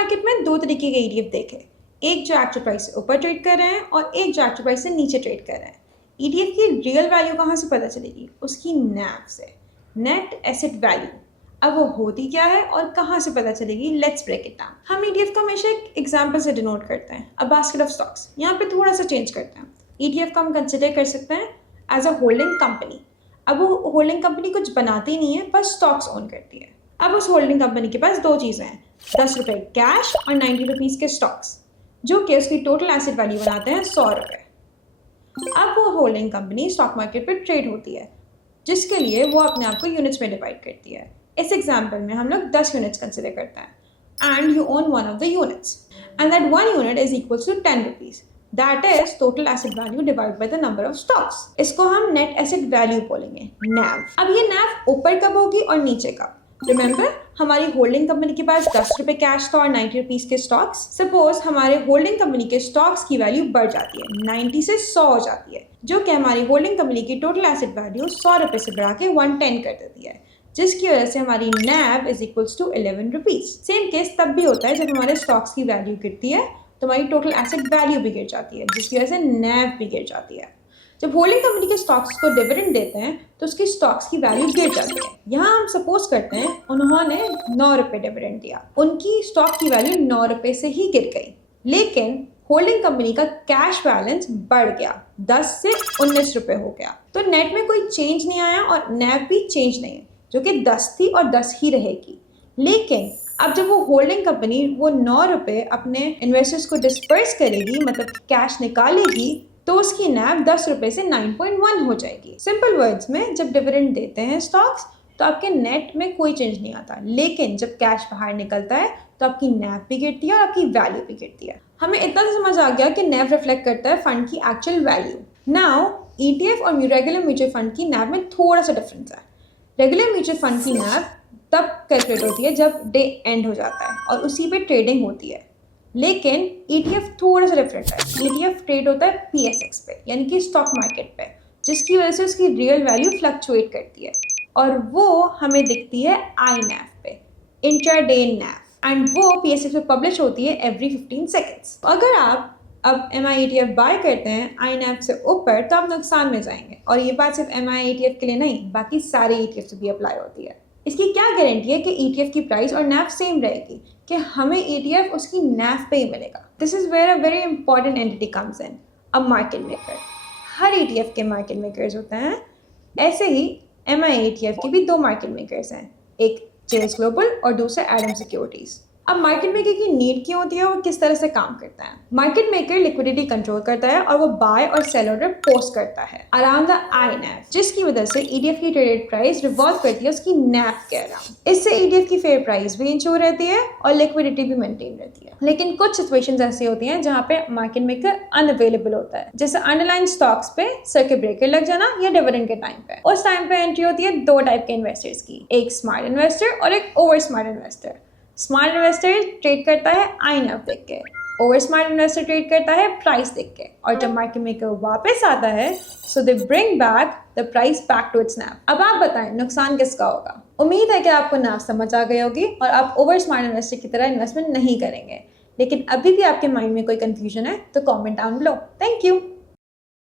Market में दो तरीके के ETF देखे, एक जो एक्चुअल प्राइस से ऊपर ट्रेड कर रहे हैं और एक जो एक्चुअल प्राइस से नीचे ट्रेड कर रहे हैं। ETF की रियल वैल्यू कहाँ से पता चलेगी? उसकी NAV से, नेट एसेट वैल्यू। अब वो होती क्या है और कहाँ से पता चलेगी? Let's break it down. हम ETF को हमेशा एक एग्जाम्पल से डिनोट करते हैं, अ बास्केट ऑफ स्टॉक्स। यहाँ पे थोड़ा सा चेंज करते हैं। ETF को हम कंसिडर कर सकते हैं एज अ होल्डिंग कंपनी। अब वो होल्डिंग कंपनी कुछ बनाती नहीं है, बस स्टॉक्स ओन करती है। अब उस होल्डिंग कंपनी के पास दो चीज़ें हैं, 10 रुपये कैश और 90 रुपीज़ के स्टॉक्स, जो कि उसकी टोटल एसेट वैल्यू बनाते हैं 100 रुपये। अब वो होल्डिंग कंपनी स्टॉक मार्केट पर ट्रेड होती है, जिसके लिए वो अपने आप को यूनिट्स में डिवाइड करती है। इस एग्जाम्पल में हम लोग 10 यूनिट्स कंसिडर करते हैं and you own one of the units and that one unit is equal to 10 rupees. That is total asset value divide by the number of stocks. इसको हम नेट एसेट वैल्यू बोलेंगे, NAV। अब ये NAV ऊपर कब होगी और नीचे कब? रिमेंबर, हमारी होल्डिंग कंपनी के पास 10 रुपये कैश था और 90 रुपीज़ के स्टॉक्स। सपोज हमारे होल्डिंग कंपनी के स्टॉक्स की वैल्यू बढ़ जाती है, 90 से 100 हो जाती है, जो कि हमारी होल्डिंग कंपनी की टोटल एसेट वैल्यू 100 रुपये से बढ़ा के 110 कर देती है, जिसकी वजह से हमारी NAV is equals to 11 rupees. Same case तब भी होता है जब हमारे स्टॉक्स की वैल्यू गिरती है तो हमारी टोटल एसेट वैल्यू भी गिर जाती है, जिसकी वजह से NAV भी गिर जाती है। जब होल्डिंग कंपनी के स्टॉक्स को डिविडेंड देते हैं तो उसकी स्टॉक्स की वैल्यू गिर जाती है। यहाँ हम सपोज करते हैं उन्होंने 9 रुपये डिविडेंड दिया, उनकी स्टॉक की वैल्यू 9 रुपये से ही गिर गई, लेकिन होल्डिंग कंपनी का कैश बैलेंस बढ़ गया, 10 से 19 रुपये हो गया। तो नेट में कोई चेंज नहीं आया और NAV भी चेंज नहीं है, जो कि 10 थी और 10 ही रहेगी। लेकिन अब जब वो होल्डिंग कंपनी वो 9 रुपये अपने इन्वेस्टर्स को डिस्पर्स करेगी, मतलब कैश निकालेगी, तो उसकी NAV 10 रुपये से 9.1 हो जाएगी। सिंपल वर्ड्स में, जब डिविडेंड देते हैं स्टॉक्स तो आपके नेट में कोई चेंज नहीं आता, लेकिन जब कैश बाहर निकलता है तो आपकी NAV भी गिरती है और आपकी वैल्यू भी गिरती है। हमें इतना तो समझ आ गया कि NAV रिफ्लेक्ट करता है फंड की एक्चुअल वैल्यू। नाउ ETF और रेगुलर म्यूचुअल फंड की NAV में थोड़ा सा डिफरेंस है। रेगुलर म्यूचुअल फंड की NAV तब कैलकुलेट होती है जब डे एंड हो जाता है और उसी पे ट्रेडिंग होती है, लेकिन ETF थोड़ा सा डिफरेंट है। ETF ट्रेड होता है PSX पे, यानी कि स्टॉक मार्केट पे, जिसकी वजह से उसकी रियल वैल्यू फ्लक्चुएट करती है और वो हमें दिखती है INAV पे, इंट्राडे NAV, एंड वो PSX पे पब्लिश होती है एवरी 15 सेकेंड्स। अगर आप अब MI ETF बाय करते हैं INAV से ऊपर तो आप नुकसान में जाएंगे, और ये बात सिर्फ MI ETF के लिए नहीं, बाकी सारे ETF से भी अप्लाई होती है। इसकी क्या गारंटी है कि ETF की प्राइस और NAV सेम रहेगी, कि हमें ETF उसकी NAV पे ही मिलेगा? This is where a very important entity comes in, a market maker. हर ETF के मार्केट मेकर्स होते हैं, ऐसे ही MI ETF के भी दो मार्केट मेकर्स हैं, एक चेस ग्लोबल और दूसरा एडम सिक्योरिटीज। अब मार्केट मेकर की नीड क्यों होती है, वो किस तरह से काम करता है? मार्केट मेकर लिक्विडिटी कंट्रोल करता है और वो बाय और सेल ऑर्डर पोस्ट करता है अराउंड द INAV, जिसकी वजह से ETF की ट्रेडेड प्राइस रिवॉल्व करती है उसकी NAV के अराउंड। इससे ETF की फेयर प्राइस भी इंश्योर रहती है और लिक्विडिटी भी मेंटेन रहती है। लेकिन कुछ सिचुएशंस ऐसी होती हैं जहाँ पे मार्केट मेकर अनअवेलेबल होता है, जैसे अंडरलाइन स्टॉक्स पे सर्किट ब्रेकर लग जाना या डिविडेंड के टाइम पे। उस टाइम पे एंट्री होती है दो टाइप के इन्वेस्टर्स की, एक स्मार्ट इन्वेस्टर और एक over smart investor. Smart investor trade करता है INAV देख के, ओवर स्मार्ट इन्वेस्टर ट्रेड करता है प्राइस देख के, और जब मार्केट मेकर वापस आता है so they bring back the price back to its NAV। अब आप बताएं नुकसान किसका होगा? उम्मीद है कि आपको NAV समझ आ गई होगी और आप ओवर स्मार्ट इन्वेस्टर की तरह इन्वेस्टमेंट नहीं करेंगे। लेकिन अभी भी आपके माइंड में कोई कंफ्यूजन है तो comment down below. Thank you.